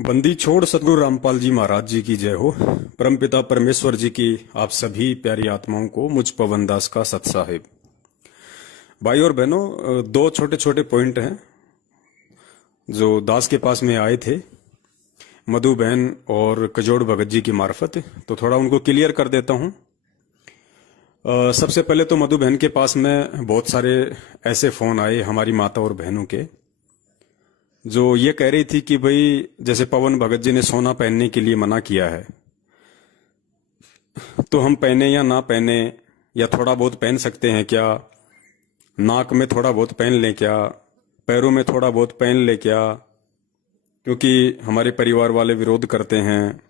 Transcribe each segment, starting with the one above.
बंदी छोड़ सतगुरु रामपाल जी महाराज जी की जय हो। परमपिता परमेश्वर जी की आप सभी प्यारी आत्माओं को मुझ पवन दास का सत साहिब। भाई और बहनों, दो छोटे छोटे पॉइंट हैं जो दास के पास में आए थे मधु बहन और कजोड़ भगत जी की मार्फत, तो थोड़ा उनको क्लियर कर देता हूं। सबसे पहले तो मधु बहन के पास में बहुत सारे ऐसे फोन आए हमारी माता और बहनों के, जो ये कह रही थी कि भाई जैसे पवन भगत जी ने सोना पहनने के लिए मना किया है, तो हम पहने या ना पहने, या थोड़ा बहुत पहन सकते हैं क्या, नाक में थोड़ा बहुत पहन लें क्या, पैरों में थोड़ा बहुत पहन ले क्या, क्योंकि हमारे परिवार वाले विरोध करते हैं,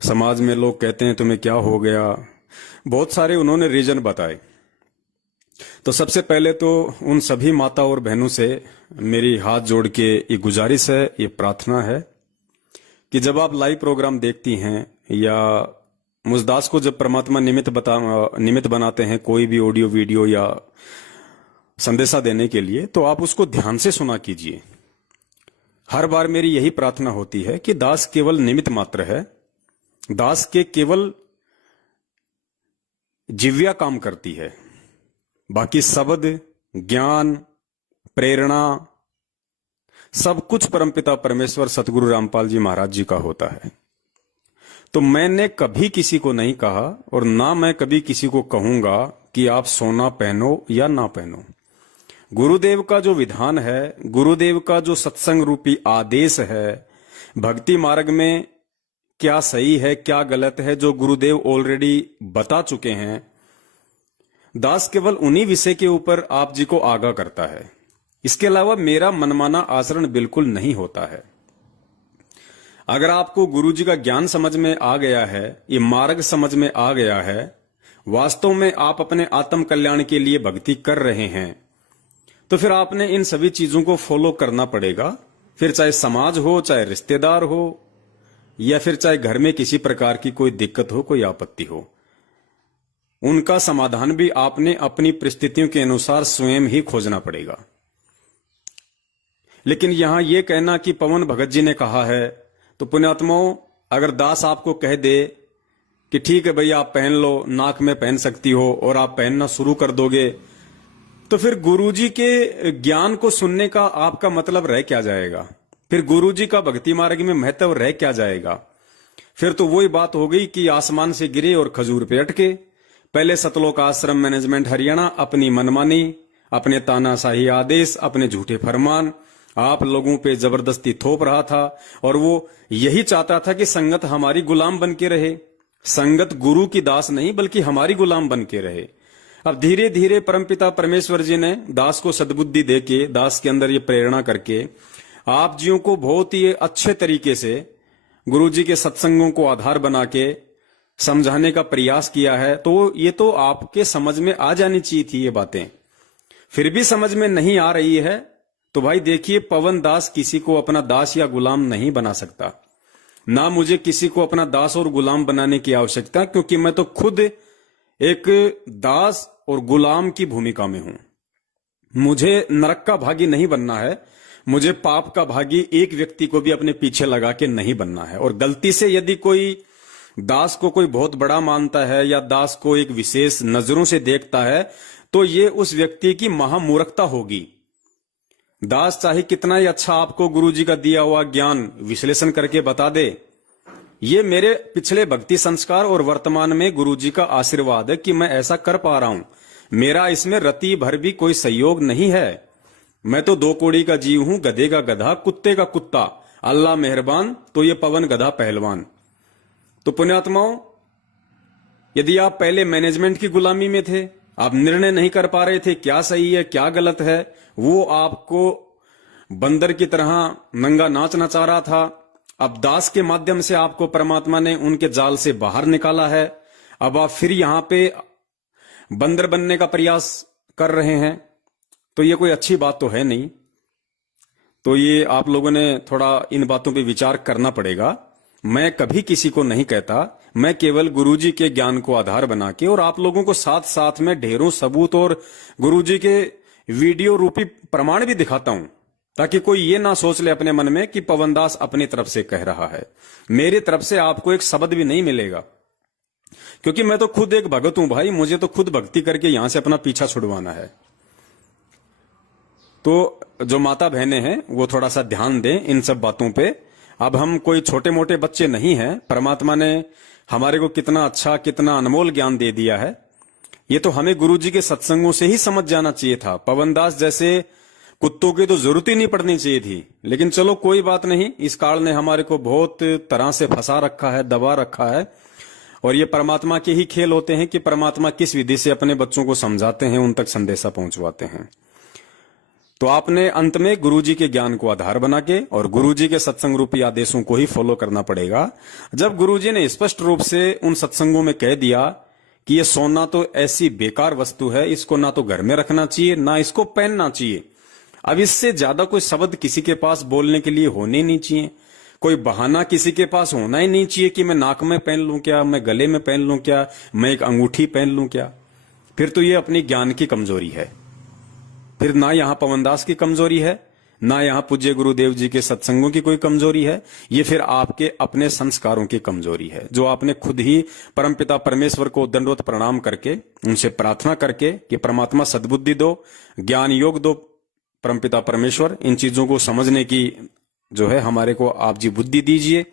समाज में लोग कहते हैं तुम्हें क्या हो गया। बहुत सारे उन्होंने रीजन बताए। तो सबसे पहले तो उन सभी माता और बहनों से मेरी हाथ जोड़ के ये गुजारिश है, ये प्रार्थना है कि जब आप लाइव प्रोग्राम देखती हैं या मुझदास को जब परमात्मा निमित्त बनाते हैं कोई भी ऑडियो वीडियो या संदेशा देने के लिए, तो आप उसको ध्यान से सुना कीजिए। हर बार मेरी यही प्रार्थना होती है कि दास केवल निमित्त मात्र है, दास के केवल जिव्या काम करती है, बाकी शब्द, ज्ञान, प्रेरणा सब कुछ परमपिता परमेश्वर सतगुरु रामपाल जी महाराज जी का होता है। तो मैंने कभी किसी को नहीं कहा और ना मैं कभी किसी को कहूंगा कि आप सोना पहनो या ना पहनो। गुरुदेव का जो विधान है, गुरुदेव का जो सत्संग रूपी आदेश है, भक्ति मार्ग में क्या सही है क्या गलत है, जो गुरुदेव ऑलरेडी बता चुके हैं, दास केवल उन्हीं विषय के ऊपर आप जी को आगाह करता है। इसके अलावा मेरा मनमाना आचरण बिल्कुल नहीं होता है। अगर आपको गुरु जी का ज्ञान समझ में आ गया है, ये मार्ग समझ में आ गया है, वास्तव में आप अपने आत्म कल्याण के लिए भक्ति कर रहे हैं, तो फिर आपने इन सभी चीजों को फॉलो करना पड़ेगा। फिर चाहे समाज हो, चाहे रिश्तेदार हो, या फिर चाहे घर में किसी प्रकार की कोई दिक्कत हो, कोई आपत्ति हो, उनका समाधान भी आपने अपनी परिस्थितियों के अनुसार स्वयं ही खोजना पड़ेगा। लेकिन यहां यह कहना कि पवन भगत जी ने कहा है, तो पुण्यात्माओं, अगर दास आपको कह दे कि ठीक है भाई आप पहन लो, नाक में पहन सकती हो, और आप पहनना शुरू कर दोगे, तो फिर गुरुजी के ज्ञान को सुनने का आपका मतलब रह क्या जाएगा? फिर गुरुजी का भक्ति मार्ग में महत्व रह क्या जाएगा? फिर तो वही बात हो गई कि आसमान से गिरे और खजूर पे अटके। पहले सतलोक आश्रम मैनेजमेंट हरियाणा अपनी मनमानी, अपने तानाशाही आदेश, अपने झूठे फरमान आप लोगों पे जबरदस्ती थोप रहा था, और वो यही चाहता था कि संगत हमारी गुलाम बन के रहे। संगत गुरु की दास नहीं बल्कि हमारी गुलाम बन के रहे। अब धीरे धीरे परमपिता परमेश्वर जी ने दास को सद्बुद्धि देके, दास के अंदर ये प्रेरणा करके आप जियों को बहुत ही अच्छे तरीके से गुरु जी के सत्संगों को आधार बना के समझाने का प्रयास किया है। तो ये तो आपके समझ में आ जानी चाहिए थी ये बातें। फिर भी समझ में नहीं आ रही है तो भाई देखिए, पवन दास किसी को अपना दास या गुलाम नहीं बना सकता, ना मुझे किसी को अपना दास और गुलाम बनाने की आवश्यकता, क्योंकि मैं तो खुद एक दास और गुलाम की भूमिका में हूं। मुझे नरक का भागी नहीं बनना है, मुझे पाप का भागी एक व्यक्ति को भी अपने पीछे लगा के नहीं बनना है। और गलती से यदि कोई दास को कोई बहुत बड़ा मानता है या दास को एक विशेष नजरों से देखता है, तो ये उस व्यक्ति की महामूर्खता होगी। दास चाहे कितना ही अच्छा आपको गुरुजी का दिया हुआ ज्ञान विश्लेषण करके बता दे, ये मेरे पिछले भक्ति संस्कार और वर्तमान में गुरुजी का आशीर्वाद है कि मैं ऐसा कर पा रहा हूं। मेरा इसमें रति भर भी कोई सहयोग नहीं है। मैं तो दो कोड़ी का जीव हूं, गधे का गधा, कुत्ते का कुत्ता। अल्लाह मेहरबान तो ये पवन गधा पहलवान। तो पुण्यात्माओं, यदि आप पहले मैनेजमेंट की गुलामी में थे, आप निर्णय नहीं कर पा रहे थे क्या सही है क्या गलत है, वो आपको बंदर की तरह नंगा नाच नचा रहा था। अब दास के माध्यम से आपको परमात्मा ने उनके जाल से बाहर निकाला है। अब आप फिर यहां पे बंदर बनने का प्रयास कर रहे हैं, तो ये कोई अच्छी बात तो है नहीं। तो ये आप लोगों ने थोड़ा इन बातों पे विचार करना पड़ेगा। मैं कभी किसी को नहीं कहता, मैं केवल गुरुजी के ज्ञान को आधार बना के और आप लोगों को साथ साथ में ढेरों सबूत और गुरुजी के वीडियो रूपी प्रमाण भी दिखाता हूं, ताकि कोई ये ना सोच ले अपने मन में कि पवनदास अपनी तरफ से कह रहा है। मेरी तरफ से आपको एक शब्द भी नहीं मिलेगा, क्योंकि मैं तो खुद एक भगत हूं भाई, मुझे तो खुद भक्ति करके यहां से अपना पीछा छुड़वाना है। तो जो माता बहनें हैं वो थोड़ा सा ध्यान दें इन सब बातों पे। अब हम कोई छोटे मोटे बच्चे नहीं हैं, परमात्मा ने हमारे को कितना अच्छा, कितना अनमोल ज्ञान दे दिया है। ये तो हमें गुरुजी के सत्संगों से ही समझ जाना चाहिए था। पवनदास जैसे कुत्तों की तो जरूरत ही नहीं पड़नी चाहिए थी, लेकिन चलो कोई बात नहीं, इस काल ने हमारे को बहुत तरह से फंसा रखा है, दबा रखा है। और ये परमात्मा के ही खेल होते हैं कि परमात्मा किस विधि से अपने बच्चों को समझाते हैं, उन तक संदेशा पहुंचवाते हैं। तो आपने अंत में गुरुजी के ज्ञान को आधार बना के और गुरुजी के सत्संग रूपी आदेशों को ही फॉलो करना पड़ेगा। जब गुरुजी ने स्पष्ट रूप से उन सत्संगों में कह दिया कि ये सोना तो ऐसी बेकार वस्तु है, इसको ना तो घर में रखना चाहिए ना इसको पहनना चाहिए, अब इससे ज्यादा कोई शब्द किसी के पास बोलने के लिए होने नहीं चाहिए, कोई बहाना किसी के पास होना ही नहीं चाहिए कि मैं नाक में पहन लूं क्या, मैं गले में पहन लूं क्या, मैं एक अंगूठी पहन लूं क्या। फिर तो ये अपनी ज्ञान की कमजोरी है। फिर ना यहां पवनदास की कमजोरी है, ना यहां पूज्य गुरुदेव जी के सत्संगों की कोई कमजोरी है, ये फिर आपके अपने संस्कारों की कमजोरी है, जो आपने खुद ही परमपिता परमेश्वर को दंडवत प्रणाम करके उनसे प्रार्थना करके कि परमात्मा सद्बुद्धि दो, ज्ञान योग दो, परमपिता परमेश्वर इन चीजों को समझने की जो है हमारे को आप जी बुद्धि दीजिए।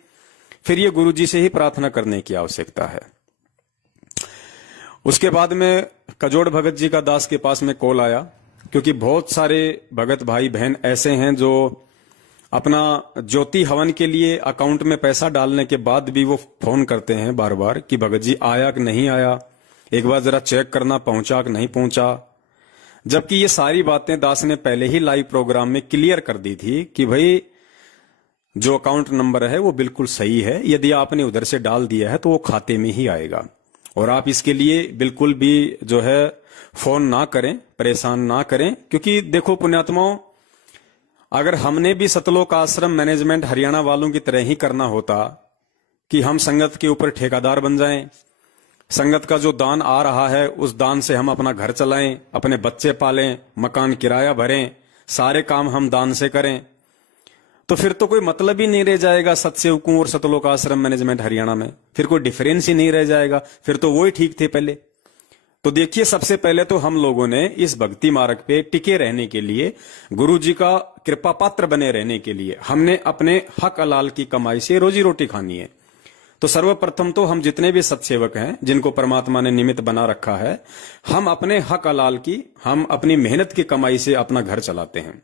फिर ये गुरु जी से ही प्रार्थना करने की आवश्यकता है। उसके बाद में कजोड़ भगत जी का दास के पास में कॉल आया, क्योंकि बहुत सारे भगत भाई बहन ऐसे हैं जो अपना ज्योति हवन के लिए अकाउंट में पैसा डालने के बाद भी वो फोन करते हैं बार बार कि भगत जी आया कि नहीं आया, एक बार जरा चेक करना पहुंचा कि नहीं पहुंचा। जबकि ये सारी बातें दास ने पहले ही लाइव प्रोग्राम में क्लियर कर दी थी कि भाई जो अकाउंट नंबर है वो बिल्कुल सही है, यदि आपने उधर से डाल दिया है तो वो खाते में ही आएगा, और आप इसके लिए बिल्कुल भी जो है फोन ना करें, परेशान ना करें। क्योंकि देखो पुण्यात्माओं, अगर हमने भी सतलोक आश्रम मैनेजमेंट हरियाणा वालों की तरह ही करना होता कि हम संगत के ऊपर ठेकेदार बन जाएं, संगत का जो दान आ रहा है उस दान से हम अपना घर चलाएं, अपने बच्चे पालें, मकान किराया भरें, सारे काम हम दान से करें, तो फिर तो कोई मतलब ही नहीं रह जाएगा सतसेवकों और सतलोक आश्रम मैनेजमेंट हरियाणा में, फिर कोई डिफरेंस ही नहीं रह जाएगा, फिर तो वो ही ठीक थे पहले। तो देखिए, सबसे पहले तो हम लोगों ने इस भक्ति मार्ग पे टिके रहने के लिए, गुरु जी का कृपा पात्र बने रहने के लिए, हमने अपने हक हलाल की कमाई से रोजी रोटी खानी है। तो सर्वप्रथम तो हम जितने भी सत्सेवक हैं जिनको परमात्मा ने निमित्त बना रखा है, हम अपने हक हलाल की, हम अपनी मेहनत की कमाई से अपना घर चलाते हैं।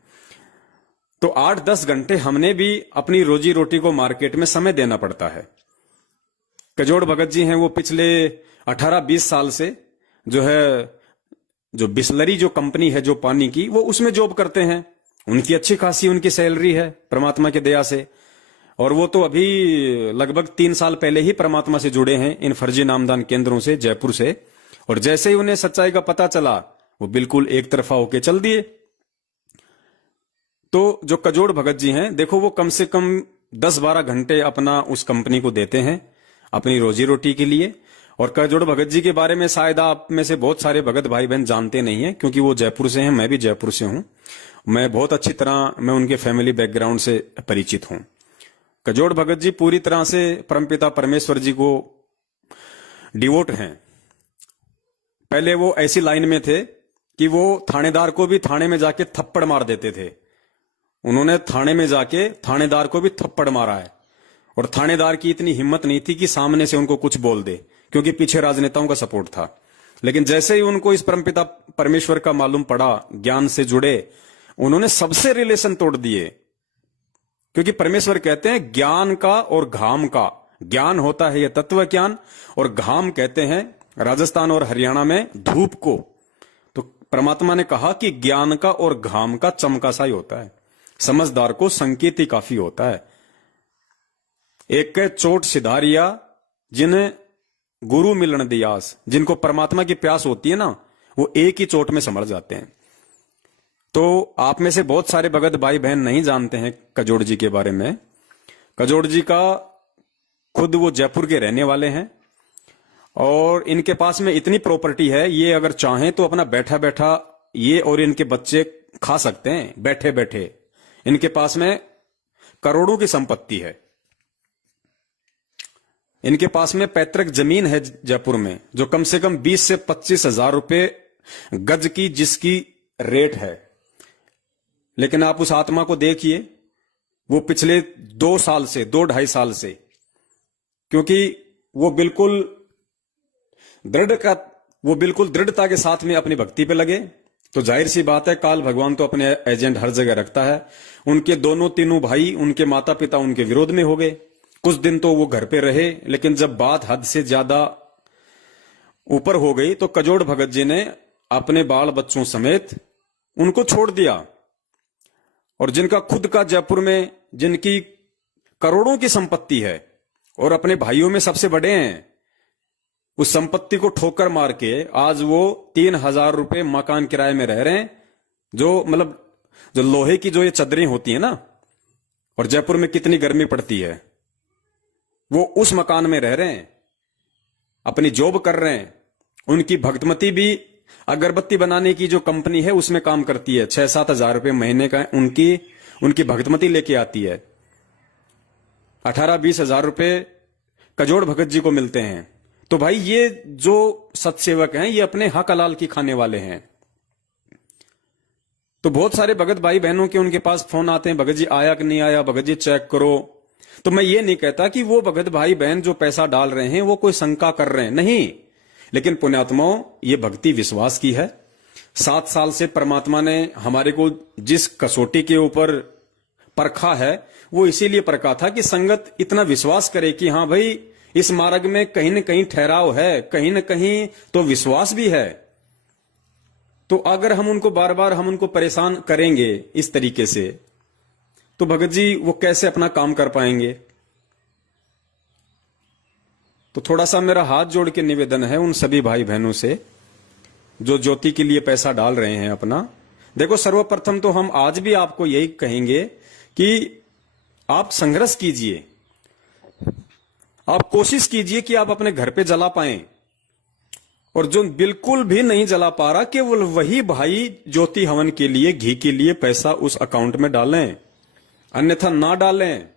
तो 8-10 घंटे हमने भी अपनी रोजी रोटी को मार्केट में समय देना पड़ता है। कजोड़ भगत जी हैं, वो पिछले 18-20 साल से जो है, जो बिस्लरी जो कंपनी है जो पानी की, वो उसमें जॉब करते हैं। उनकी अच्छी खासी उनकी सैलरी है परमात्मा की दया से, और वो तो अभी लगभग 3 साल पहले ही परमात्मा से जुड़े हैं इन फर्जी नामदान केंद्रों से, जयपुर से। और जैसे ही उन्हें सच्चाई का पता चला, वो बिल्कुल एक तरफा होके चल दिए। तो जो कजोड़ भगत जी हैं, देखो वो कम से कम 10-12 घंटे अपना उस कंपनी को देते हैं अपनी रोजी रोटी के लिए। और कजोड़ भगत जी के बारे में शायद आप में से बहुत सारे भगत भाई बहन जानते नहीं हैं, क्योंकि वो जयपुर से हैं, मैं भी जयपुर से हूं। मैं बहुत अच्छी तरह मैं उनके फैमिली बैकग्राउंड से परिचित हूं। कजोड़ भगत जी पूरी तरह से परमपिता परमेश्वर जी को डिवोट हैं। पहले वो ऐसी लाइन में थे कि वो थानेदार को भी थाने में जाके थप्पड़ मार देते थे। उन्होंने थाने में जाके थानेदार को भी थप्पड़ मारा है, और थानेदार की इतनी हिम्मत नहीं थी कि सामने से उनको कुछ बोल दे, क्योंकि पीछे राजनेताओं का सपोर्ट था। लेकिन जैसे ही उनको इस परमपिता परमेश्वर का मालूम पड़ा, ज्ञान से जुड़े, उन्होंने सबसे रिलेशन तोड़ दिए। क्योंकि परमेश्वर कहते हैं ज्ञान का और घाम का, ज्ञान होता है यह तत्व ज्ञान, और घाम कहते हैं राजस्थान और हरियाणा में धूप को। तो परमात्मा ने कहा कि ज्ञान का और घाम का चमका सा ही होता है, समझदार को संकेत ही काफी होता है। एक के चोट सिधारिया जिन्हें गुरु मिलन दियास, जिनको परमात्मा की प्यास होती है ना, वो एक ही चोट में समझ जाते हैं। तो आप में से बहुत सारे भगत भाई बहन नहीं जानते हैं कजोड़ जी के बारे में। कजोड़ जी का खुद वो जयपुर के रहने वाले हैं, और इनके पास में इतनी प्रॉपर्टी है, ये अगर चाहें तो अपना बैठा बैठा ये और इनके बच्चे खा सकते हैं बैठे बैठे। इनके पास में करोड़ों की संपत्ति है। इनके पास में पैतृक जमीन है जयपुर में, जो कम से कम 20 से 25 हजार रुपए गज की जिसकी रेट है। लेकिन आप उस आत्मा को देखिए, वो पिछले 2-2.5 साल से, क्योंकि वो बिल्कुल दृढ़ता के साथ में अपनी भक्ति पे लगे, तो जाहिर सी बात है काल भगवान तो अपने एजेंट हर जगह रखता है। उनके तीनों भाई, उनके माता पिता उनके विरोध में हो गए। कुछ दिन तो वो घर पे रहे, लेकिन जब बात हद से ज्यादा ऊपर हो गई तो कजोड़ भगत जी ने अपने बाल बच्चों समेत उनको छोड़ दिया। और जिनका खुद का जयपुर में, जिनकी करोड़ों की संपत्ति है और अपने भाइयों में सबसे बड़े हैं, उस संपत्ति को ठोकर मार के आज वो 3,000 रुपए मकान किराए में रह रहे हैं। जो लोहे की जो ये चदरें होती है ना, और जयपुर में कितनी गर्मी पड़ती है, वो उस मकान में रह रहे हैं, अपनी जॉब कर रहे हैं। उनकी भक्तमती भी अगरबत्ती बनाने की जो कंपनी है उसमें काम करती है। 6-7 हजार रुपए महीने का उनकी भक्तमती लेके आती है। 18-20 हजार रुपए कजोड़ भगत जी को मिलते हैं। तो भाई ये जो सत्सेवक हैं, ये अपने हक हलाल की खाने वाले हैं। तो बहुत सारे भगत भाई बहनों के उनके पास फोन आते हैं, भगत जी आया कि नहीं आया, भगत जी चेक करो। तो मैं ये नहीं कहता कि वो भगत भाई बहन जो पैसा डाल रहे हैं वो कोई शंका कर रहे हैं, नहीं। लेकिन पुण्यात्माओं, ये भक्ति विश्वास की है। 7 साल से परमात्मा ने हमारे को जिस कसौटी के ऊपर परखा है, वो इसीलिए परखा था कि संगत इतना विश्वास करे कि हाँ भाई, इस मार्ग में कहीं न कहीं ठहराव है, कहीं न कहीं तो विश्वास भी है। तो अगर हम उनको बार बार परेशान करेंगे इस तरीके से, तो भगत जी वो कैसे अपना काम कर पाएंगे। तो थोड़ा सा मेरा हाथ जोड़ के निवेदन है उन सभी भाई बहनों से जो ज्योति के लिए पैसा डाल रहे हैं अपना। देखो, सर्वप्रथम तो हम आज भी आपको यही कहेंगे कि आप संघर्ष कीजिए, आप कोशिश कीजिए कि आप अपने घर पे जला पाएं। और जो बिल्कुल भी नहीं जला पा रहा, केवल वही भाई ज्योति हवन के लिए, घी के लिए पैसा उस अकाउंट में डालें, अन्यथा ना डालें।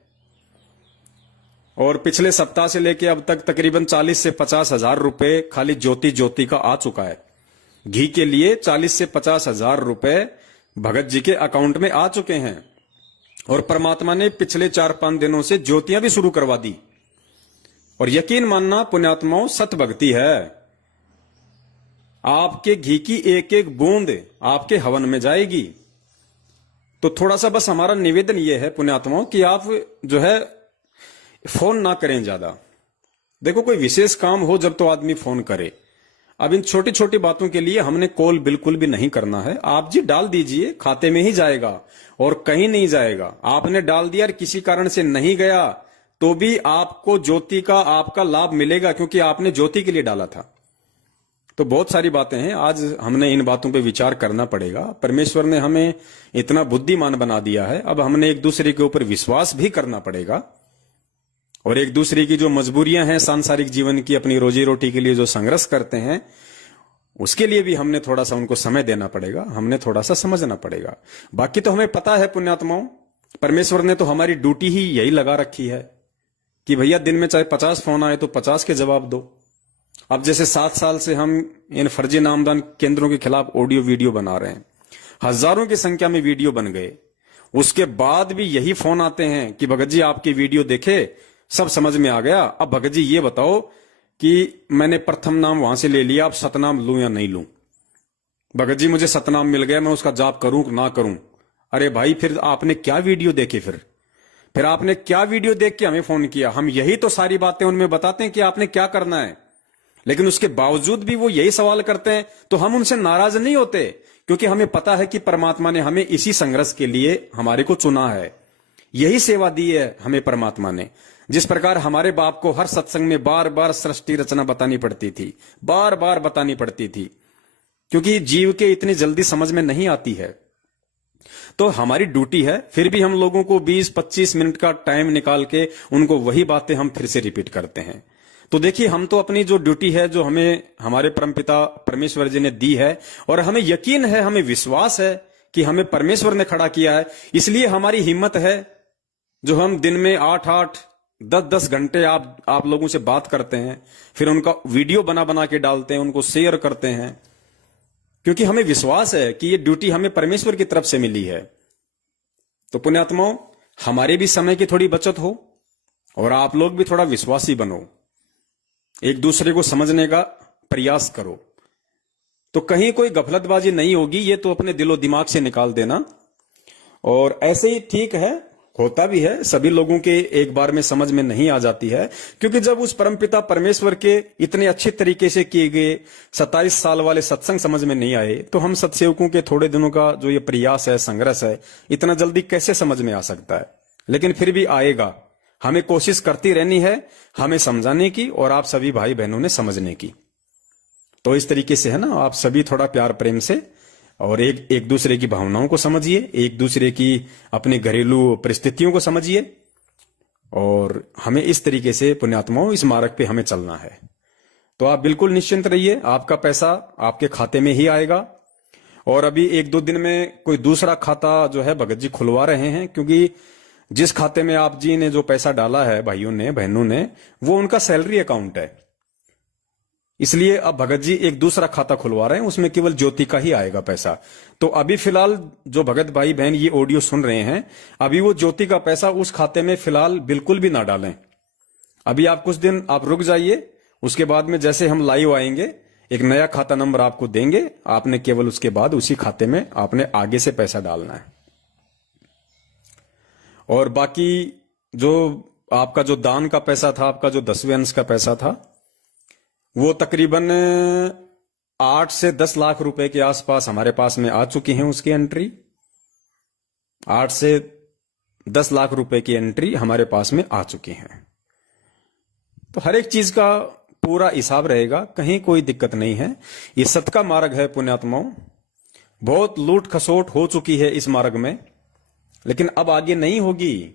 और पिछले सप्ताह से लेके अब तक तकरीबन 40 से 50 हजार रुपए खाली ज्योति का आ चुका है। घी के लिए 40 से 50 हजार रुपए भगत जी के अकाउंट में आ चुके हैं। और परमात्मा ने पिछले 4-5 दिनों से ज्योतियां भी शुरू करवा दी। और यकीन मानना पुण्यात्माओं, सत भक्ति है। आपके घी की एक एक बूंद आपके हवन में जाएगी। तो थोड़ा सा बस हमारा निवेदन यह है पुण्यात्माओं कि आप जो है फोन ना करें ज्यादा। देखो, कोई विशेष काम हो जब तो आदमी फोन करे। अब इन छोटी छोटी बातों के लिए हमने कॉल बिल्कुल भी नहीं करना है। आप जी डाल दीजिए, खाते में ही जाएगा और कहीं नहीं जाएगा। आपने डाल दिया और किसी कारण से नहीं गया तो भी आपको ज्योति का आपका लाभ मिलेगा, क्योंकि आपने ज्योति के लिए डाला था। तो बहुत सारी बातें हैं, आज हमने इन बातों पे विचार करना पड़ेगा। परमेश्वर ने हमें इतना बुद्धिमान बना दिया है, अब हमने एक दूसरे के ऊपर विश्वास भी करना पड़ेगा। और एक दूसरे की जो मजबूरियां हैं सांसारिक जीवन की, अपनी रोजी रोटी के लिए जो संघर्ष करते हैं, उसके लिए भी हमने थोड़ा सा उनको समय देना पड़ेगा, हमने थोड़ा सा समझना पड़ेगा। बाकी तो हमें पता है पुण्यात्माओं, परमेश्वर ने तो हमारी ड्यूटी ही यही लगा रखी है कि भैया दिन में चाहे 50 फोन आए तो 50 के जवाब दो। अब जैसे 7 साल से हम इन फर्जी नामदान केंद्रों के खिलाफ ऑडियो वीडियो बना रहे हैं, हजारों की संख्या में वीडियो बन गए, उसके बाद भी यही फोन आते हैं कि भगत जी आपकी वीडियो देखे, सब समझ में आ गया। अब भगत जी ये बताओ कि मैंने प्रथम नाम वहां से ले लिया, अब सतनाम लूं या नहीं लूं। भगत जी मुझे सतनाम मिल गया, मैं उसका जाप करूं ना करूं। अरे भाई, फिर आपने क्या वीडियो देखे, फिर आपने क्या वीडियो देख के हमें फोन किया। हम यही तो सारी बातें उनमें बताते हैं कि आपने क्या करना है, लेकिन उसके बावजूद भी वो यही सवाल करते हैं। तो हम उनसे नाराज नहीं होते, क्योंकि हमें पता है कि परमात्मा ने हमें इसी संघर्ष के लिए हमारे को चुना है, यही सेवा दी है हमें परमात्मा ने। जिस प्रकार हमारे बाप को हर सत्संग में बार बार सृष्टि रचना बतानी पड़ती थी, बार बार बतानी पड़ती थी, क्योंकि जीव के इतनी जल्दी समझ में नहीं आती है। तो हमारी ड्यूटी है, फिर भी हम लोगों को 20-25 मिनट का टाइम निकाल के उनको वही बातें हम फिर से रिपीट करते हैं। तो देखिए, हम तो अपनी जो ड्यूटी है, जो हमें हमारे परमपिता परमेश्वर जी ने दी है, और हमें यकीन है, हमें विश्वास है कि हमें परमेश्वर ने खड़ा किया है। इसलिए हमारी हिम्मत है जो हम दिन में 8-8 10-10 घंटे आप लोगों से बात करते हैं, फिर उनका वीडियो बना बना के डालते हैं, उनको शेयर करते हैं, क्योंकि हमें विश्वास है कि ये ड्यूटी हमें परमेश्वर की तरफ से मिली है। तो पुण्यात्माओं, हमारे भी समय की थोड़ी बचत हो और आप लोग भी थोड़ा विश्वासी बनो, एक दूसरे को समझने का प्रयास करो, तो कहीं कोई गफलतबाजी नहीं होगी। ये तो अपने दिलो दिमाग से निकाल देना। और ऐसे ही ठीक है, होता भी है, सभी लोगों के एक बार में समझ में नहीं आ जाती है, क्योंकि जब उस परमपिता परमेश्वर के इतने अच्छे तरीके से किए गए 27 साल वाले सत्संग समझ में नहीं आए, तो हम सत्सेवकों के थोड़े दिनों का जो ये प्रयास है, संघर्ष है, इतना जल्दी कैसे समझ में आ सकता है। लेकिन फिर भी आएगा। हमें कोशिश करती रहनी है, हमें समझाने की और आप सभी भाई बहनों ने समझने की। तो इस तरीके से है ना, आप सभी थोड़ा प्यार प्रेम से और एक दूसरे की भावनाओं को समझिए, एक दूसरे की अपनी घरेलू परिस्थितियों को समझिए, और हमें इस तरीके से पुण्यात्माओं इस मार्ग पे हमें चलना है। तो आप बिल्कुल निश्चिंत रहिए, आपका पैसा आपके खाते में ही आएगा। और अभी 1-2 दिन में कोई दूसरा खाता जो है भगत जी खुलवा रहे हैं, क्योंकि जिस खाते में आप जी ने जो पैसा डाला है भाइयों ने बहनों ने, वो उनका सैलरी अकाउंट है। इसलिए अब भगत जी एक दूसरा खाता खुलवा रहे हैं, उसमें केवल ज्योति का ही आएगा पैसा। तो अभी फिलहाल जो भगत भाई बहन ये ऑडियो सुन रहे हैं, अभी वो ज्योति का पैसा उस खाते में फिलहाल बिल्कुल भी ना डालें। अभी आप कुछ दिन आप रुक जाइए, उसके बाद में जैसे हम लाइव आएंगे एक नया खाता नंबर आपको देंगे, आपने केवल उसके बाद उसी खाते में आपने आगे से पैसा डालना है। और बाकी जो आपका जो दान का पैसा था, आपका जो 10वें अंश का पैसा था, वो तकरीबन 8 से 10 लाख रुपए के आसपास हमारे पास में आ चुकी हैं। उसकी एंट्री 8 से 10 लाख रुपए की एंट्री हमारे पास में आ चुकी है। तो हर एक चीज का पूरा हिसाब रहेगा, कहीं कोई दिक्कत नहीं है। ये सत का मार्ग है पुण्यात्माओं। बहुत लूट खसोट हो चुकी है इस मार्ग में, लेकिन अब आगे नहीं होगी।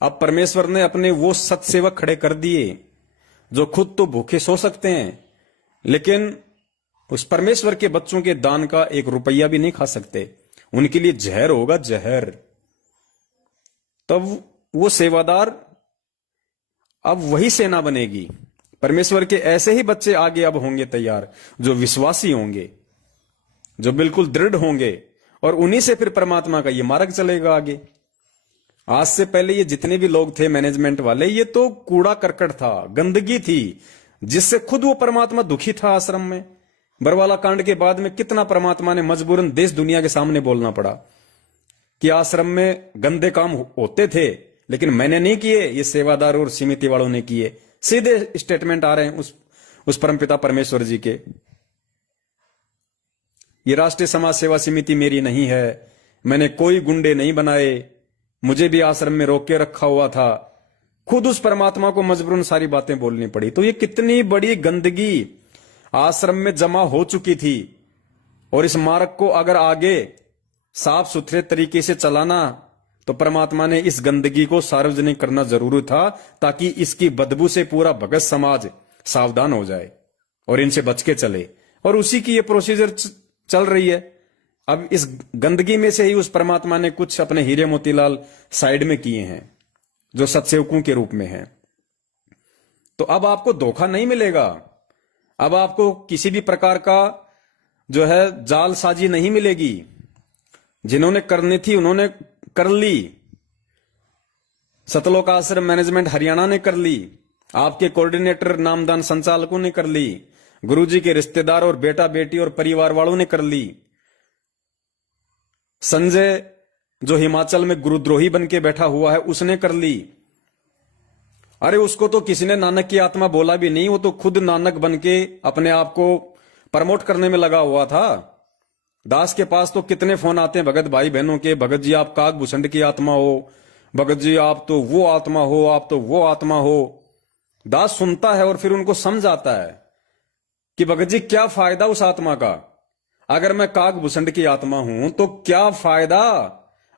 अब परमेश्वर ने अपने वो सत्सेवक खड़े कर दिए जो खुद तो भूखे सो सकते हैं, लेकिन उस परमेश्वर के बच्चों के दान का 1 रुपया भी नहीं खा सकते। उनके लिए जहर होगा, जहर। तब वो सेवादार, अब वही सेना बनेगी। परमेश्वर के ऐसे ही बच्चे आगे अब होंगे तैयार, जो विश्वासी होंगे, जो बिल्कुल दृढ़ होंगे, और उन्हीं से फिर परमात्मा का ये मार्ग चलेगा आगे। आज से पहले ये जितने भी लोग थे मैनेजमेंट वाले, ये तो कूड़ा करकट था, गंदगी थी, जिससे खुद वो परमात्मा दुखी था आश्रम में। बरवाला कांड के बाद में कितना परमात्मा ने मजबूरन देश दुनिया के सामने बोलना पड़ा कि आश्रम में गंदे काम होते थे, लेकिन मैंने नहीं किए, ये सेवादार और समिति वालों ने किए। सीधे स्टेटमेंट आ रहे हैं उस परमपिता परमेश्वर जी के। ये राष्ट्रीय समाज सेवा समिति मेरी नहीं है, मैंने कोई गुंडे नहीं बनाए, मुझे भी आश्रम में रोक के रखा हुआ था। खुद उस परमात्मा को मजबूरन सारी बातें बोलनी पड़ी। तो ये कितनी बड़ी गंदगी आश्रम में जमा हो चुकी थी, और इस मार्ग को अगर आगे साफ सुथरे तरीके से चलाना, तो परमात्मा ने इस गंदगी को सार्वजनिक करना जरूरी था, ताकि इसकी बदबू से पूरा भगत समाज सावधान हो जाए और इनसे बच के चले। और उसी की ये प्रोसीजर चल रही है। अब इस गंदगी में से ही उस परमात्मा ने कुछ अपने हीरे मोतीलाल साइड में किए हैं, जो सत्सेवकों के रूप में हैं। तो अब आपको धोखा नहीं मिलेगा, अब आपको किसी भी प्रकार का जो है जालसाजी नहीं मिलेगी। जिन्होंने करनी थी उन्होंने कर ली। सतलोक आश्रम मैनेजमेंट हरियाणा ने कर ली, आपके कोऑर्डिनेटर नामदान संचालकों ने कर ली, गुरुजी के रिश्तेदार और बेटा बेटी और परिवार वालों ने कर ली। संजय जो हिमाचल में गुरुद्रोही बन के बैठा हुआ है, उसने कर ली। अरे उसको तो किसी ने नानक की आत्मा बोला भी नहीं, वो तो खुद नानक बन के अपने आप को प्रमोट करने में लगा हुआ था। दास के पास तो कितने फोन आते हैं भगत भाई बहनों के, भगत जी आप काग भूषण की आत्मा हो, भगत जी आप तो वो आत्मा हो, आप तो वो आत्मा हो। दास सुनता है और फिर उनको समझ आता है कि भगत जी क्या फायदा उस आत्मा का। अगर मैं काग भूषण की आत्मा हूं तो क्या फायदा,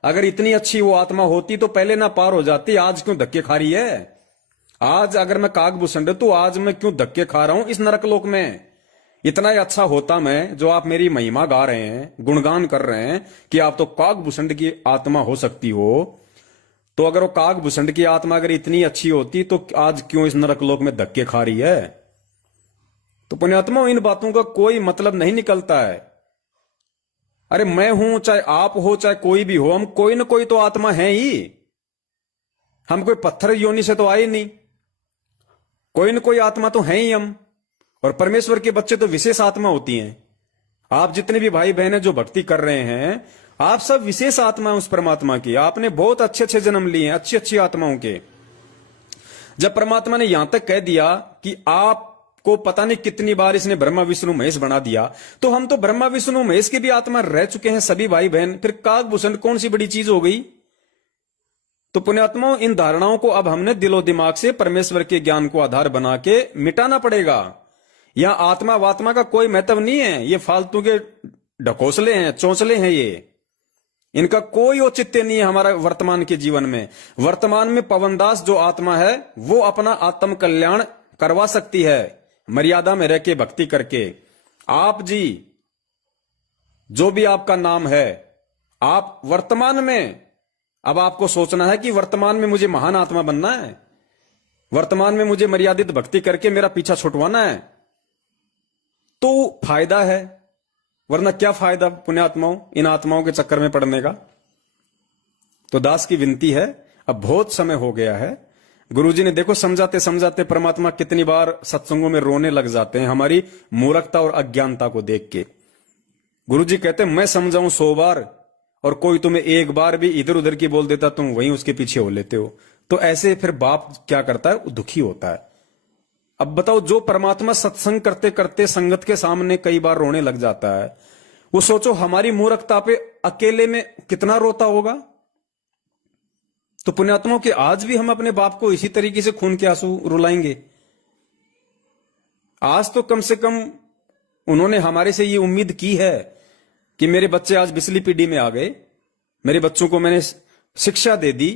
अगर इतनी अच्छी वो आत्मा होती तो पहले ना पार हो जाती, आज क्यों धक्के खा रही है। आज अगर मैं काग भूषण तो आज मैं क्यों धक्के खा रहा हूं इस नरक लोक में। इतना ही अच्छा होता मैं जो आप मेरी महिमा गा रहे हैं, गुणगान कर रहे हैं कि आप तो काकभूषण की आत्मा हो सकती हो। तो अगर वो काकभूषण की आत्मा अगर इतनी अच्छी होती तो आज क्यों इस नरकलोक में धक्के खा रही है? तो पुण्यात्मा, इन बातों का कोई मतलब नहीं निकलता है। अरे मैं हूं, चाहे आप हो, चाहे कोई भी हो, हम कोई ना कोई तो आत्मा है ही। हम कोई पत्थर योनि से तो आए नहीं, कोई ना कोई आत्मा तो है ही हम। और परमेश्वर के बच्चे तो विशेष आत्मा होती हैं। आप जितने भी भाई बहन जो भक्ति कर रहे हैं, आप सब विशेष आत्मा उस परमात्मा की। आपने बहुत अच्छे अच्छे जन्म लिए हैं, अच्छी अच्छी आत्माओं के। जब परमात्मा ने यहां तक कह दिया कि आपको पता नहीं कितनी बार इसने ब्रह्मा विष्णु महेश बना दिया, तो हम तो ब्रह्मा विष्णु महेश की भी आत्मा रह चुके हैं सभी भाई बहन। फिर काकभूषण कौन सी बड़ी चीज हो गई? तो पुण्यात्माओं, इन धारणाओं को अब हमने दिलो दिमाग से परमेश्वर के ज्ञान को आधार बना के मिटाना पड़ेगा। यहां आत्मा वात्मा का कोई महत्व नहीं है। ये फालतू के ढकोसले हैं, चौंचले हैं, ये इनका कोई औचित्य नहीं है हमारा वर्तमान के जीवन में। वर्तमान में पवनदास जो आत्मा है वो अपना आत्म कल्याण करवा सकती है, मर्यादा में रह के भक्ति करके। आप जी, जो भी आपका नाम है, आप वर्तमान में अब आपको सोचना है कि वर्तमान में मुझे महान आत्मा बनना है, वर्तमान में मुझे मर्यादित भक्ति करके मेरा पीछा छुटवाना है, तो फायदा है। वरना क्या फायदा पुण्यात्माओं इन आत्माओं के चक्कर में पड़ने का? तो दास की विनती है, अब बहुत समय हो गया है। गुरुजी ने देखो समझाते समझाते परमात्मा कितनी बार सत्संगों में रोने लग जाते हैं हमारी मूर्खता और अज्ञानता को देख के। गुरुजी कहते हैं मैं समझाऊं 100 बार और कोई तुम्हें एक बार भी इधर उधर की बोल देता, तुम वहीं उसके पीछे हो लेते हो। तो ऐसे फिर बाप क्या करता है? दुखी होता है। अब बताओ, जो परमात्मा सत्संग करते करते संगत के सामने कई बार रोने लग जाता है, वो सोचो हमारी मूर्खता पे अकेले में कितना रोता होगा। तो पुण्यात्माओं के आज भी हम अपने बाप को इसी तरीके से खून के आंसू रुलाएंगे? आज तो कम से कम उन्होंने हमारे से ये उम्मीद की है कि मेरे बच्चे आज बिजली पीढ़ी में आ गए, मेरे बच्चों को मैंने शिक्षा दे दी,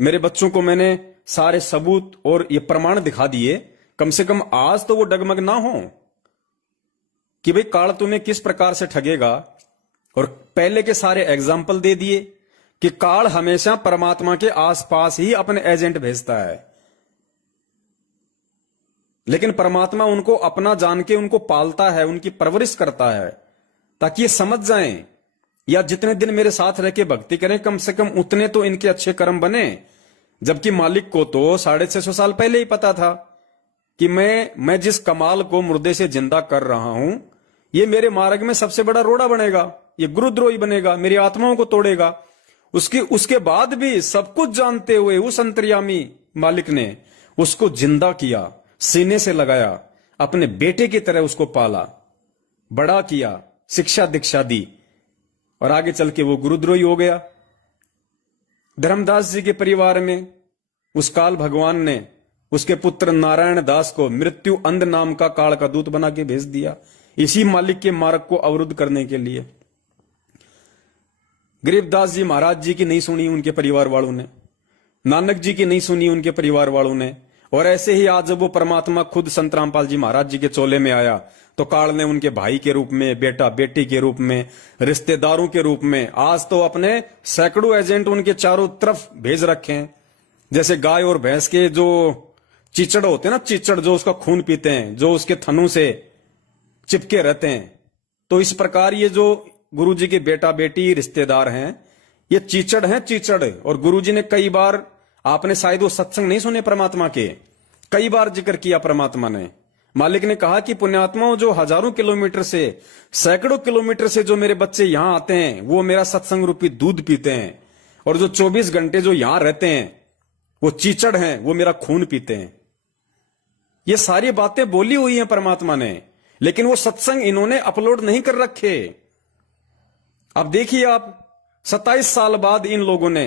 मेरे बच्चों को मैंने सारे सबूत और ये प्रमाण दिखा दिए। कम से कम आज तो वो डगमग ना हो कि भाई काल तुम्हें किस प्रकार से ठगेगा। और पहले के सारे एग्जाम्पल दे दिए कि काल हमेशा परमात्मा के आसपास ही अपने एजेंट भेजता है, लेकिन परमात्मा उनको अपना जान के उनको पालता है, उनकी परवरिश करता है, ताकि ये समझ जाएं या जितने दिन मेरे साथ रह के भक्ति करें कम से कम उतने तो इनके अच्छे कर्म बने। जबकि मालिक को तो 650 साल पहले ही पता था कि मैं जिस कमाल को मुर्दे से जिंदा कर रहा हूं, ये मेरे मार्ग में सबसे बड़ा रोड़ा बनेगा, ये गुरुद्रोही बनेगा, मेरी आत्माओं को तोड़ेगा। उसके बाद भी सब कुछ जानते हुए उस अंतर्यामी मालिक ने उसको जिंदा किया, सीने से लगाया, अपने बेटे की तरह उसको पाला, बड़ा किया, शिक्षा दीक्षा दी, और आगे चल के वो गुरुद्रोही हो गया। धर्मदास जी के परिवार में उस काल भगवान ने उसके पुत्र नारायण दास को मृत्यु अंध नाम का काल का दूत बना के भेज दिया, इसी मालिक के मार्ग को अवरुद्ध करने के लिए। गरीबदास जी महाराज जी की नहीं सुनी उनके परिवार वालों ने, नानक जी की नहीं सुनी उनके परिवार वालों ने, और ऐसे ही आज जब वो परमात्मा खुद संत रामपाल जी महाराज जी के चोले में आया तो काल ने उनके भाई के रूप में, बेटा बेटी के रूप में, रिश्तेदारों के रूप में आज तो अपने सैकड़ों एजेंट उनके चारों तरफ भेज रखे हैं। जैसे गाय और भैंस के जो चीचड़ होते हैं ना, चीचड़ जो उसका खून पीते हैं, जो उसके थनों से चिपके रहते हैं, तो इस प्रकार ये जो गुरुजी के बेटा बेटी रिश्तेदार हैं, ये चीचड़ हैं, चीचड़। और गुरुजी ने कई बार, आपने शायद वो सत्संग नहीं सुने परमात्मा के, कई बार जिक्र किया परमात्मा ने। मालिक ने कहा कि पुण्यात्माओं, जो हजारों किलोमीटर से, सैकड़ों किलोमीटर से जो मेरे बच्चे यहां आते हैं वो मेरा सत्संग रूपी दूध पीते हैं, और जो 24 घंटे जो यहां रहते हैं वो चीचड़ हैं, वो मेरा खून पीते हैं। ये सारी बातें बोली हुई हैं परमात्मा ने, लेकिन वो सत्संग इन्होंने अपलोड नहीं कर रखे। अब देखिए आप, 27 साल बाद इन लोगों ने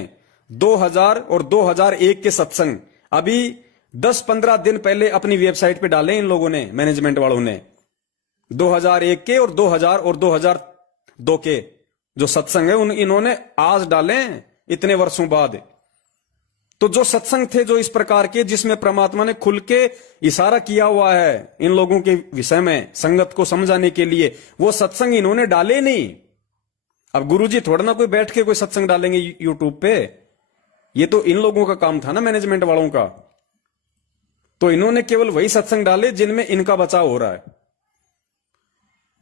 2000 और 2001 के सत्संग अभी 10-15 दिन पहले अपनी वेबसाइट पे डाले इन लोगों ने, मैनेजमेंट वालों ने। 2001 के और 2000 और 2002 के जो सत्संग है इन्होंने आज डाले इतने वर्षों बाद। तो जो सत्संग थे जो इस प्रकार के, जिसमें परमात्मा ने खुल के इशारा किया हुआ है इन लोगों के विषय में संगत को समझाने के लिए, वो सत्संग इन्होंने डाले नहीं। अब गुरुजी थोड़ा ना कोई बैठ के कोई सत्संग डालेंगे यूट्यूब पे, ये तो इन लोगों का काम था ना, मैनेजमेंट वालों का। तो इन्होंने केवल वही सत्संग डाले जिनमें इनका बचाव हो रहा है।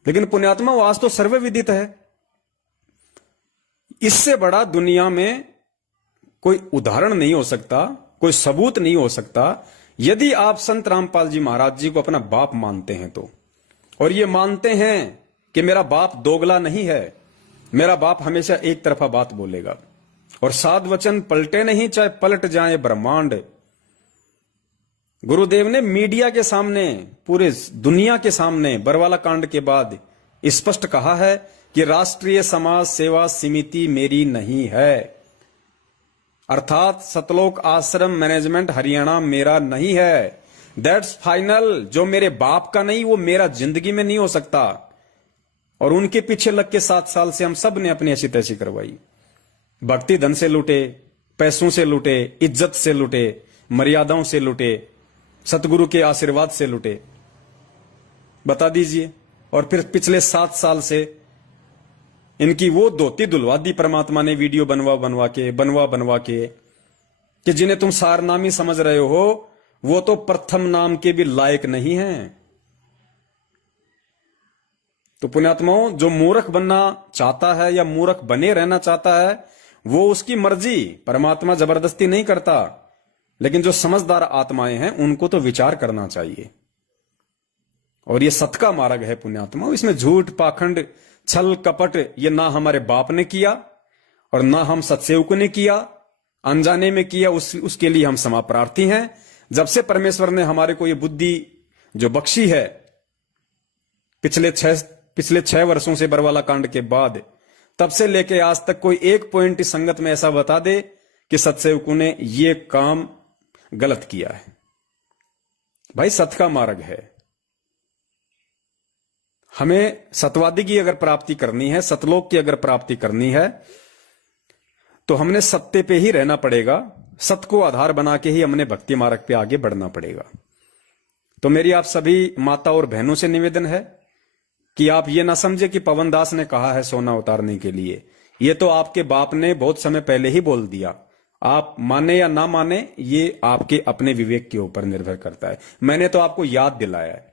लेकिन पुण्यात्मा वास तो सर्वविदित है, इससे बड़ा दुनिया में कोई उदाहरण नहीं हो सकता, कोई सबूत नहीं हो सकता। यदि आप संत रामपाल जी महाराज जी को अपना बाप मानते हैं तो, और ये मानते हैं कि मेरा बाप दोगला नहीं है, मेरा बाप हमेशा एक तरफा बात बोलेगा और साध वचन पलटे नहीं, चाहे पलट जाए ब्रह्मांड। गुरुदेव ने मीडिया के सामने, पूरे दुनिया के सामने बरवाला कांड के बाद स्पष्ट कहा है कि राष्ट्रीय समाज सेवा समिति मेरी नहीं है, अर्थात सतलोक आश्रम मैनेजमेंट हरियाणा मेरा नहीं है। That's final. जो मेरे बाप का नहीं वो मेरा जिंदगी में नहीं हो सकता। और उनके पीछे लग के 7 साल से हम सब ने अपनी ऐसी तैसी करवाई। भक्ति धन से लूटे, पैसों से लूटे, इज्जत से लूटे, मर्यादाओं से लूटे, सतगुरु के आशीर्वाद से लूटे। बता दीजिए। और फिर पिछले 7 साल से इनकी वो धोती धुलवा दी परमात्मा ने, वीडियो बनवा बनवा के कि जिन्हें तुम सारनामी समझ रहे हो वो तो प्रथम नाम के भी लायक नहीं हैं। तो पुण्यात्माओं, जो मूर्ख बनना चाहता है या मूर्ख बने रहना चाहता है वो उसकी मर्जी, परमात्मा जबरदस्ती नहीं करता। लेकिन जो समझदार आत्माएं हैं उनको तो विचार करना चाहिए। और ये सत का मार्ग है पुण्यात्मा, इसमें झूठ पाखंड छल कपट ये ना हमारे बाप ने किया और ना हम सत्सेवकों ने किया, अनजाने में किया, उसके लिए हम क्षमा प्रार्थी हैं। जब से परमेश्वर ने हमारे को ये बुद्धि जो बख्शी है पिछले 6 वर्षों से बरवाला कांड के बाद, तब से लेके आज तक कोई एक पॉइंट इस संगत में ऐसा बता दे कि सत्सेवकों ने ये काम गलत किया है। भाई सत का मार्ग है। हमें सतवादी की अगर प्राप्ति करनी है, सतलोक की अगर प्राप्ति करनी है, तो हमने सत्य पे ही रहना पड़ेगा। सत्य को आधार बना के ही हमने भक्ति मार्ग पे आगे बढ़ना पड़ेगा। तो मेरी आप सभी माता और बहनों से निवेदन है कि आप ये ना समझे कि पवन दास ने कहा है सोना उतारने के लिए। ये तो आपके बाप ने बहुत समय पहले ही बोल दिया। आप माने या ना माने ये आपके अपने विवेक के ऊपर निर्भर करता है। मैंने तो आपको याद दिलाया है।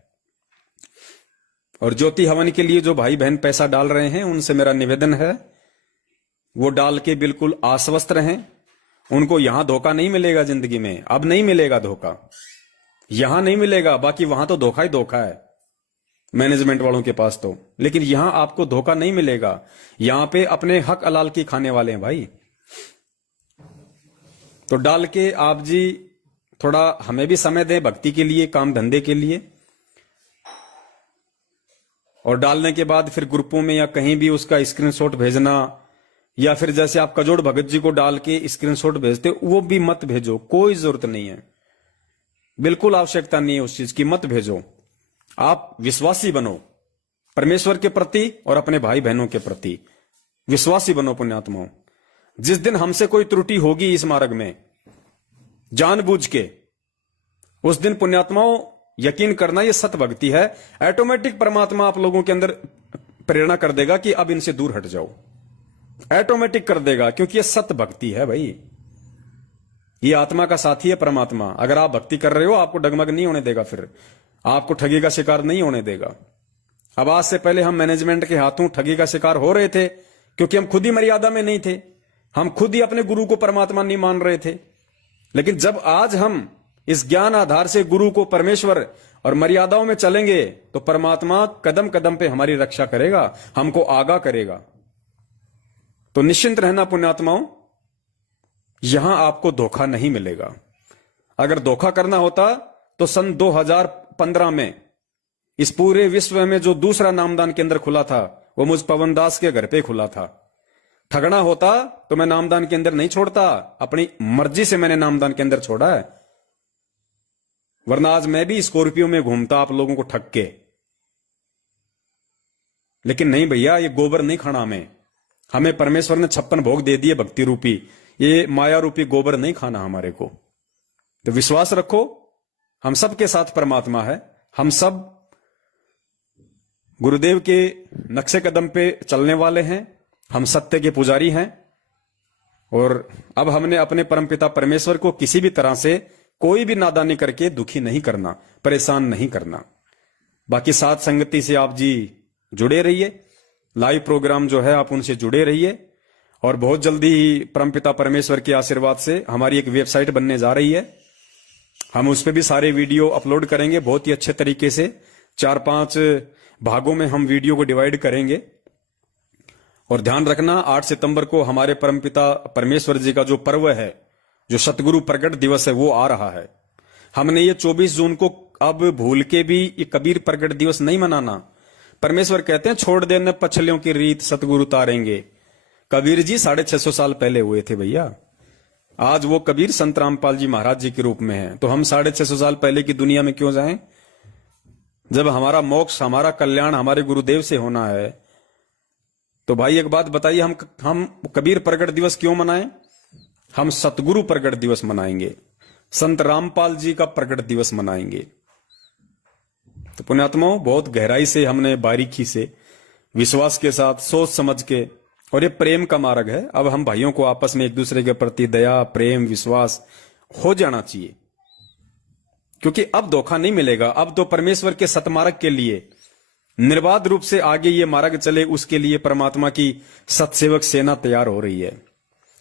और ज्योति हवन के लिए जो भाई बहन पैसा डाल रहे हैं उनसे मेरा निवेदन है वो डाल के बिल्कुल आश्वस्त रहें। उनको यहां धोखा नहीं मिलेगा जिंदगी में, अब नहीं मिलेगा धोखा, यहां नहीं मिलेगा। बाकी वहां तो धोखा ही धोखा है मैनेजमेंट वालों के पास तो, लेकिन यहां आपको धोखा नहीं मिलेगा। यहां पे अपने हक हलाल की खाने वाले हैं भाई। तो डाल के आप जी थोड़ा हमें भी समय दें भक्ति के लिए, काम धंधे के लिए। और डालने के बाद फिर ग्रुपों में या कहीं भी उसका स्क्रीनशॉट भेजना, या फिर जैसे आप कजोड़ भगत जी को डाल के स्क्रीनशॉट भेजते वो भी मत भेजो। कोई जरूरत नहीं है, बिल्कुल आवश्यकता नहीं है उस चीज की, मत भेजो। आप विश्वासी बनो परमेश्वर के प्रति और अपने भाई बहनों के प्रति, विश्वासी बनो पुण्यात्माओं। जिस दिन हमसे कोई त्रुटि होगी इस मार्ग में जानबूझ के, उस दिन पुण्यात्माओं यकीन करना ये सत भक्ति है। ऑटोमेटिक परमात्मा आप लोगों के अंदर प्रेरणा कर देगा कि अब इनसे दूर हट जाओ, ऑटोमेटिक कर देगा, क्योंकि ये सत भक्ति है भाई। ये आत्मा का साथी है परमात्मा। अगर आप भक्ति कर रहे हो आपको डगमग नहीं होने देगा, फिर आपको ठगी का शिकार नहीं होने देगा। अब आज से पहले हम मैनेजमेंट के हाथों ठगी का शिकार हो रहे थे क्योंकि हम खुद ही मर्यादा में नहीं थे, हम खुद ही अपने गुरु को परमात्मा नहीं मान रहे थे। लेकिन जब आज हम इस ज्ञान आधार से गुरु को परमेश्वर और मर्यादाओं में चलेंगे तो परमात्मा कदम कदम पे हमारी रक्षा करेगा, हमको आगाह करेगा। तो निश्चिंत रहना पुण्यात्माओं, यहां आपको धोखा नहीं मिलेगा। अगर धोखा करना होता तो सन 2015 में इस पूरे विश्व में जो दूसरा नामदान केंद्र खुला था वो मुझ पवन दास के घर पे खुला था। ठगना होता तो मैं नामदान केंद्र नहीं छोड़ता, अपनी मर्जी से मैंने नामदान केंद्र छोड़ा है। वरना आज मैं भी स्कॉर्पियो में घूमता आप लोगों को ठग के। लेकिन नहीं भैया, ये गोबर नहीं खाना हमें परमेश्वर ने 56 भोग दे दिए भक्ति रूपी। ये माया रूपी गोबर नहीं खाना हमारे को। तो विश्वास रखो, हम सब के साथ परमात्मा है, हम सब गुरुदेव के नक्शे कदम पे चलने वाले हैं, हम सत्य के पुजारी हैं। और अब हमने अपने परमपिता परमेश्वर को किसी भी तरह से कोई भी नादानी करके दुखी नहीं करना, परेशान नहीं करना। बाकी साथ संगति से आप जी जुड़े रहिए, लाइव प्रोग्राम जो है आप उनसे जुड़े रहिए। और बहुत जल्दी ही परमपिता परमेश्वर के आशीर्वाद से हमारी एक वेबसाइट बनने जा रही है, हम उस पर भी सारे वीडियो अपलोड करेंगे बहुत ही अच्छे तरीके से। 4-5 भागों में हम वीडियो को डिवाइड करेंगे। और ध्यान रखना, 8 सितंबर को हमारे परमपिता परमेश्वर जी का जो पर्व है, जो सतगुरु प्रकट दिवस है, वो आ रहा है। हमने ये 24 जून को अब भूल के भी ये कबीर प्रकट दिवस नहीं मनाना। परमेश्वर कहते हैं छोड़ देने पछलियों की रीत सतगुरु तारेंगे। कबीर जी 650 साल पहले हुए थे भैया। आज वो कबीर संत रामपाल जी महाराज जी के रूप में है, तो हम 650 साल पहले की दुनिया में क्यों जाएं? जब हमारा मोक्ष, हमारा कल्याण हमारे गुरुदेव से होना है, तो भाई एक बात बताइए, हम कबीर प्रकट दिवस क्यों मनाएं? हम सतगुरु प्रकट दिवस मनाएंगे, संत रामपाल जी का प्रकट दिवस मनाएंगे। तो पुण्यात्माओं, बहुत गहराई से हमने बारीकी से, विश्वास के साथ, सोच समझ के, और ये प्रेम का मार्ग है। अब हम भाइयों को आपस में एक दूसरे के प्रति दया, प्रेम, विश्वास हो जाना चाहिए, क्योंकि अब धोखा नहीं मिलेगा। अब तो परमेश्वर के सतमार्ग के लिए निर्बाध रूप से आगे ये मार्ग चले, उसके लिए परमात्मा की सतसेवक सेना तैयार हो रही है,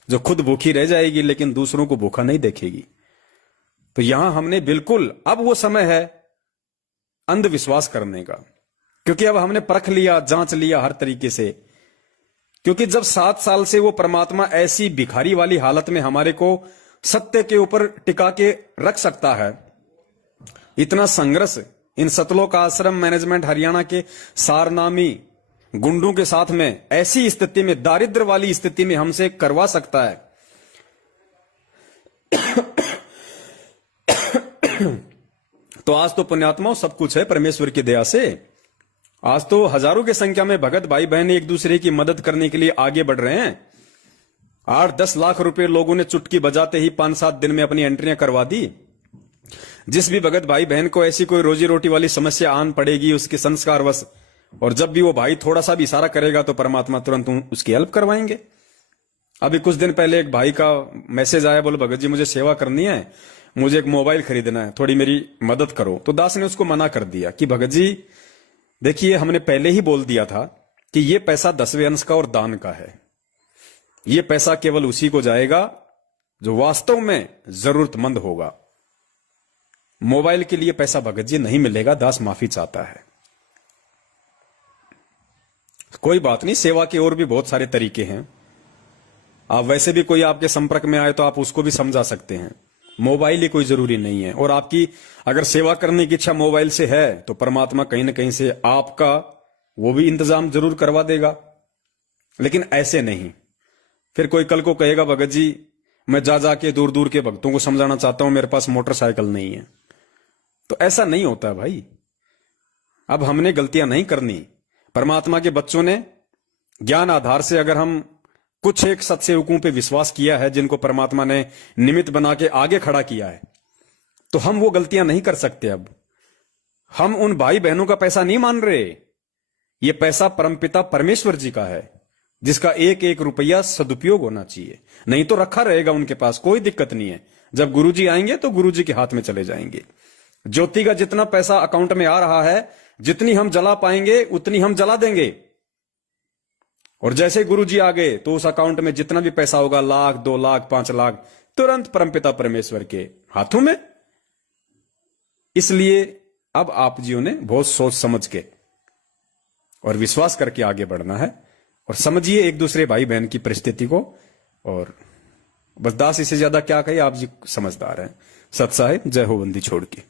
जो खुद भूखी रह जाएगी लेकिन दूसरों को भूखा नहीं देखेगी। तो यहां हमने बिल्कुल, अब वो समय है अंधविश्वास करने का, क्योंकि अब हमने परख लिया, जांच लिया हर तरीके से। क्योंकि जब 7 साल से वो परमात्मा ऐसी भिखारी वाली हालत में हमारे को सत्य के ऊपर टिका के रख सकता है, इतना संघर्ष इन सतलोक आश्रम मैनेजमेंट हरियाणा के सारनामी गुंडों के साथ में, ऐसी स्थिति में, दारिद्र वाली स्थिति में हमसे करवा सकता है। तो आज तो पुण्यात्माओं सब कुछ है परमेश्वर की दया से। आज तो हजारों की संख्या में भगत भाई बहन एक दूसरे की मदद करने के लिए आगे बढ़ रहे हैं। 8-10 लाख रुपए लोगों ने चुटकी बजाते ही 5-7 दिन में अपनी एंट्रियां करवा दी। जिस भी भगत भाई बहन को ऐसी कोई रोजी रोटी वाली समस्या आन पड़ेगी उसके संस्कारवश, और जब भी वो भाई थोड़ा सा भी इशारा करेगा तो परमात्मा तुरंत उसकी हेल्प करवाएंगे। अभी कुछ दिन पहले एक भाई का मैसेज आया, बोले भगत जी मुझे सेवा करनी है, मुझे एक मोबाइल खरीदना है, थोड़ी मेरी मदद करो। तो दास ने उसको मना कर दिया कि भगत जी देखिए, हमने पहले ही बोल दिया था कि ये पैसा 10वें अंश का और दान का है। ये पैसा केवल उसी को जाएगा जो वास्तव में जरूरतमंद होगा। मोबाइल के लिए पैसा भगत जी नहीं मिलेगा, दास माफी चाहता है। कोई बात नहीं, सेवा के और भी बहुत सारे तरीके हैं। आप वैसे भी कोई आपके संपर्क में आए तो आप उसको भी समझा सकते हैं, मोबाइल ही कोई जरूरी नहीं है। और आपकी अगर सेवा करने की इच्छा मोबाइल से है तो परमात्मा कहीं ना कहीं से आपका वो भी इंतजाम जरूर करवा देगा। लेकिन ऐसे नहीं, फिर कोई कल को कहेगा भगत जी मैं जा जाके दूर दूर के भक्तों को समझाना चाहता हूं, मेरे पास मोटरसाइकिल नहीं है। तो ऐसा नहीं होता भाई। अब हमने गलतियां नहीं करनी। परमात्मा के बच्चों ने ज्ञान आधार से अगर हम कुछ एक सत्सेवकों पे विश्वास किया है, जिनको परमात्मा ने निमित्त बना के आगे खड़ा किया है, तो हम वो गलतियां नहीं कर सकते। अब हम उन भाई बहनों का पैसा नहीं मान रहे। ये पैसा परमपिता परमेश्वर जी का है, जिसका एक एक रुपया सदुपयोग होना चाहिए। नहीं तो रखा रहेगा उनके पास, कोई दिक्कत नहीं है। जब गुरुजी आएंगे तो गुरुजी के हाथ में चले जाएंगे। ज्योति का जितना पैसा अकाउंट में आ रहा है, जितनी हम जला पाएंगे उतनी हम जला देंगे। और जैसे गुरुजी आ गए तो उस अकाउंट में जितना भी पैसा होगा, 1 लाख, 2 लाख, 5 लाख, तुरंत परमपिता परमेश्वर के हाथों में। इसलिए अब आप जियों ने बहुत सोच समझ के और विश्वास करके आगे बढ़ना है, और समझिए एक दूसरे भाई बहन की परिस्थिति को। और बस दास इससे ज्यादा क्या कहे, आप जी समझदार हैं। सत साहिब, जय हो बंदी छोड़ के।